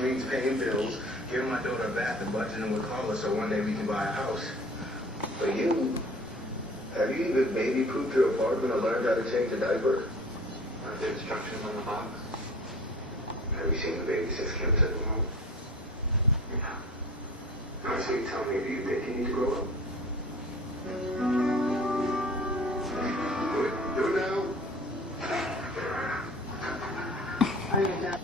Needs paying bills, giving my daughter a bath and budgeting with Carla so one day we can buy a house. But have you even baby-proofed your apartment or learned how to change a diaper? Are the instructions on the box? Have you seen the baby since Kim took him home? Yeah. So you tell me, do you think you need to grow up? Do it now. Are you done?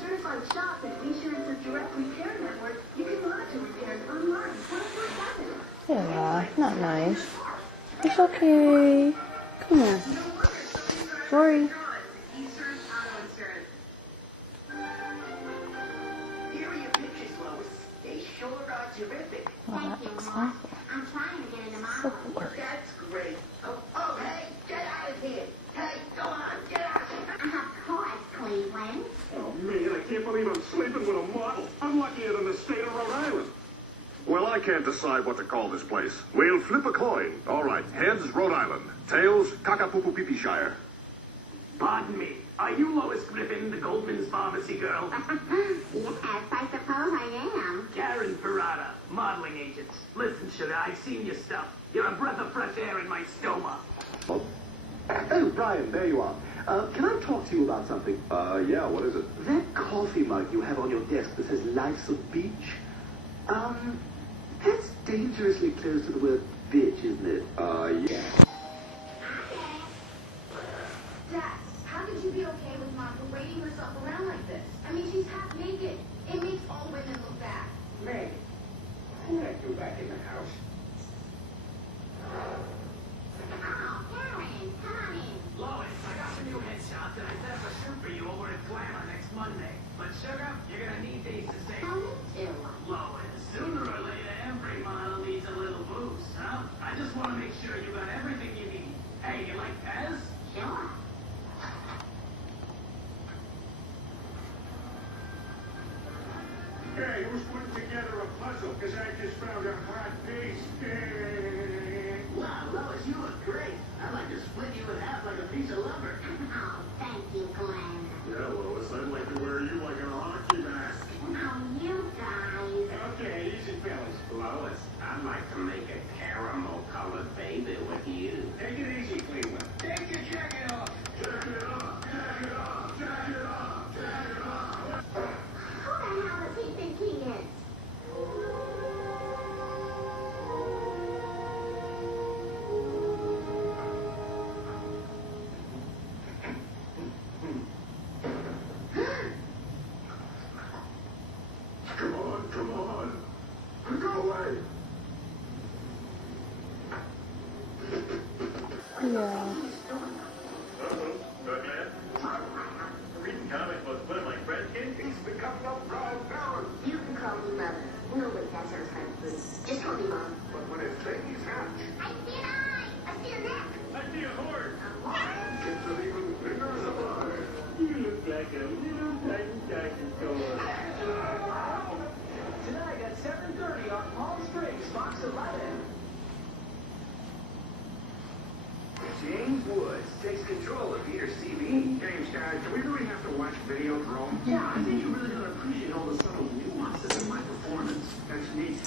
Certified shop and Insurance's direct repair network, you can monitor repairs online 24/7. Yeah, not nice. It's okay. Come here. Sorry. Here are your pictures, Lois. They sure are terrific. Oh, that looks awful. I'm trying to get into my So blurry. That's great. Oh, hey, get out of here. Hey, go on, get out. Of course, Cleveland. Oh, man, I can't believe I'm sleeping with a model. I'm luckier than the state of Rhode Island. Well, I can't decide what to call this place. We'll flip a coin. All right, heads, Rhode Island. Tails, Kakapupupipi-shire. Pardon me. Are you Lois Griffin, the Goldman's pharmacy girl? Yes, I suppose I am. Karen Parada, modeling agents. Listen, sugar, I've seen your stuff. You're a breath of fresh air in my stoma. Oh, Brian, there you are. Can I talk to you about something? Yeah, what is it? That coffee mug you have on your desk that says Life's a Beach, that's dangerously close to the word bitch, isn't it? Yeah. Dad, how could you be okay with Mom parading herself around like this? I mean, she's half naked. It makes all women look bad. Meg, who let you back in the house? Oh, Karen, come on in. Lois, I got some new headshots and I set up a shoot for you over at Glamour next Monday. But sugar, you're gonna need these to stay. How do? Lois, sooner or later, every model needs a little boost, huh? I just want to make sure you got everything you need. Hey, you like Pez? Sure. Hey, who's putting together a puzzle? Because I just found a hot piece. Wow, Lois, you look great. I'd like to split you in half like a piece of lumber. Oh, thank you, Glenn. Yeah, Lois, I'd like to wear you like a hockey mask. Oh, you guys. Okay, easy, fellas. Lois, I'd like to make a caramel-colored baby with you. Take it easy, Cleveland. Take your jacket off. Jack it off, jack it off, jack it off, jack it off. Who the hell does he think he is? Come on, come on. Go away. Yeah. Reading comics was one of my friends' kids. He's become a proud parent. You can call me Mother. No, wait, that sounds kind of rude. Just call me Mom. But when his babies hatch, I see an eye. I see a neck. I see a horse. it's an even bigger surprise. You look like a little tiny dinosaur. Tonight at 7:30 on Palm Springs, Fox 11. James Woods takes control of Peter's TV. James, guys, do we really have to watch Videodrome? Yeah, I think you're really going to appreciate all the subtle nuances in my performance. That's neat.